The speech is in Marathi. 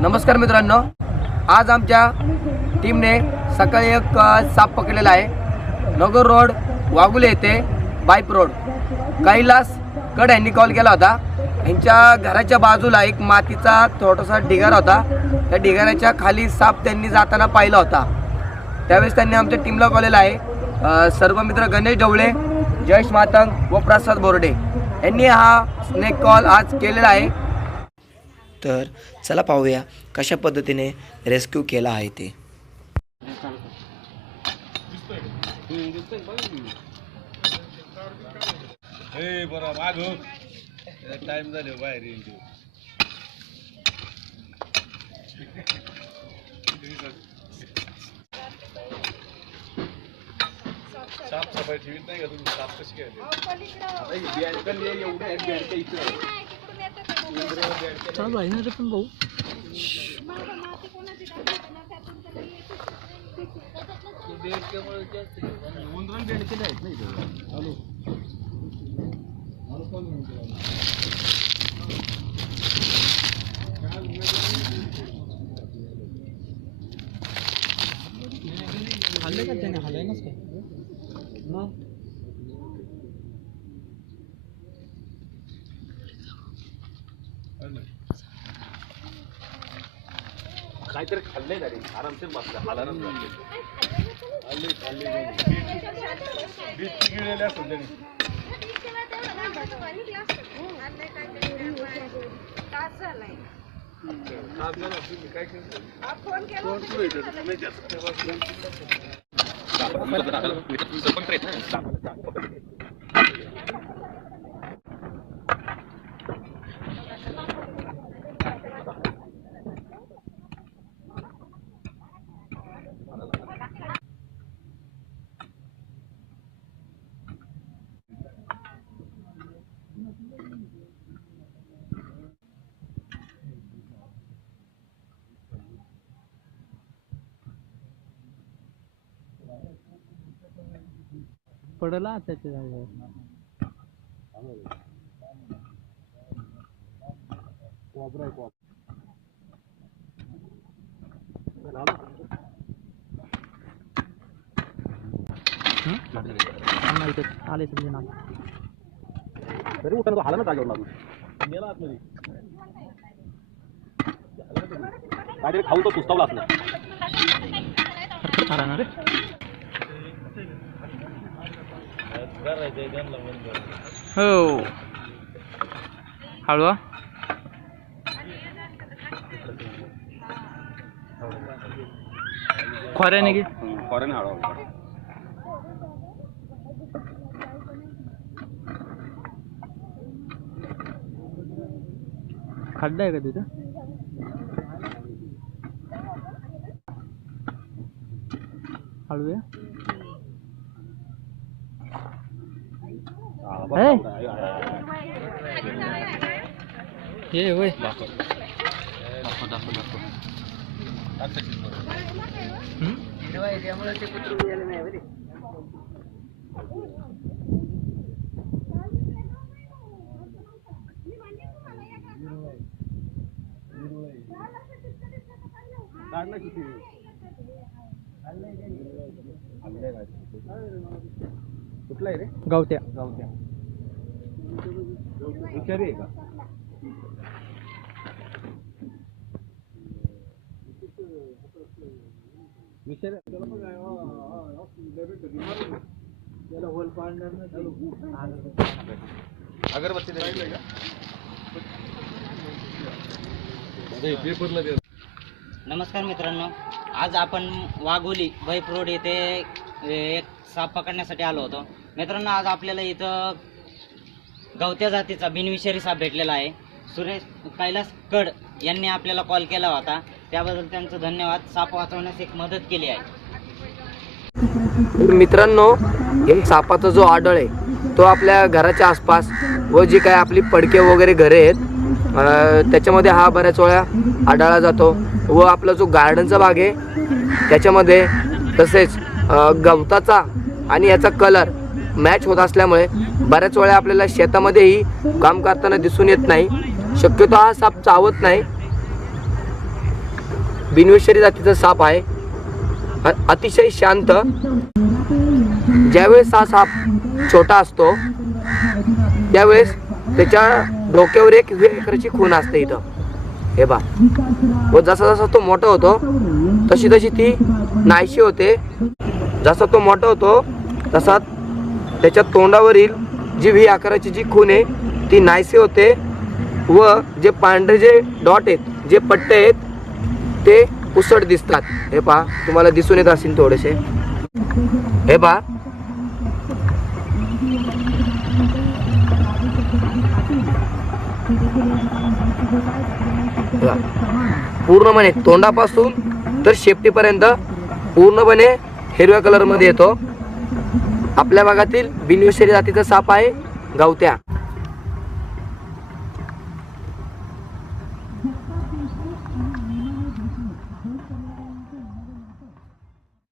नमस्कार मित्रांनो आज आमच्या टीमने सकाळी एक साप पकडलेला आहे. नगर रोड वाघुले येथे बाईप रोड. कैलास कड यांनी कॉल केला होता. यांच्या घराच्या बाजूला एक मातीचा थोडासा ढिगारा होता. त्या ढिगाऱ्याच्या खाली साप त्यांनी जाताना पाहिला होता. त्यावेळेस त्यांनी आमच्या टीमला कॉलेला आहे. सर्व मित्र गणेश ढवळे जयेश मातंग व प्रसाद बोर्डे. यांनी हा स्नेक कॉल आज केलेला आहे. तर चला पाहूया कशा पद्धतीने रेस्क्यू केला आहे ते. टाइम झाले बाहेर येईल तू साफ सफाई ठेवीत नाही का तुम्ही? साफ कशी काय चालू आहे ना रे पण भाऊ. खाल्ले का त्याने? हलाय नस काय काहीतरी खाल्लंय ना रे. आरामशीर बसला आला खाल्ले खाल्ले बीच गिळलेले असेल त्याने? पडला त्याच्या आले समजे ना तरी उठायला तो हाला ना जागेवर लागून. गेला आतमध्ये काहीतरी खाऊन तो खरखर ना रे. हो. हळवा. खोऱ्याने की फॉरेन हळवा. खड्डा आहे का तिथं? हळवे हे? ये वय कुठला आहे रे गावत्या गावत्या विचारी आहे का विचार अगरबत्ती. का? पेपरला दे नमस्कार मित्रांनो. आज आपण वाघोली बैप रोड येथे एक साप पकडण्यासाठी आलो होतो. मित्रांनो आज आपल्याला इथं गवत्या जातीचा बिनविषारी साप भेटलेला आहे. सुरेश कैलास कड यांनी आपल्याला कॉल केला होता. त्याबद्दल त्यांचं धन्यवाद. साप वाचवण्यास एक मदत केली आहे. मित्रांनो हे सापाचा जो आढळ आहे तो आपल्या घराच्या आसपास व जी काय आपली पडके वगैरे घरे आहेत त्याच्यामध्ये हा बऱ्याच वेळा आढळला जातो. व आपला जो गार्डनचा भाग आहे त्याच्यामध्ये तसेच गवताचा आणि याचा कलर मॅच होत असल्यामुळे बऱ्याच वेळा आपल्याला शेतामध्येही काम करताना दिसून येत नाही. शक्यतो हा साप चावत नाही. बिनविषारी जातीचा साप आहे. अतिशय शांत. ज्यावेळेस हा साप छोटा असतो त्यावेळेस त्याच्या डोक्यावर एक वेकरची खून असते इथं. हे बा व जसा जसा तो मोठा होतो तशी तशी ती नाहीशी होते. जसा तो मोठा होतो तसा त्याच्या तोंडावरील जी व्ही आकाराची जी खून आहे ती नाहीसे होते व जे पांढरे जे डॉट आहेत जे पट्टे आहेत ते पुसट दिसतात. हे पहा तुम्हाला दिसून येत असेल थोडेसे. हे पहा. पूर्णपणे तोंडापासून तर शेपटीपर्यंत पूर्णपणे हिरव्या कलरमध्ये येतो. आपल्या भागातील बिनविषारी जातीचा साप आहे गवत्या.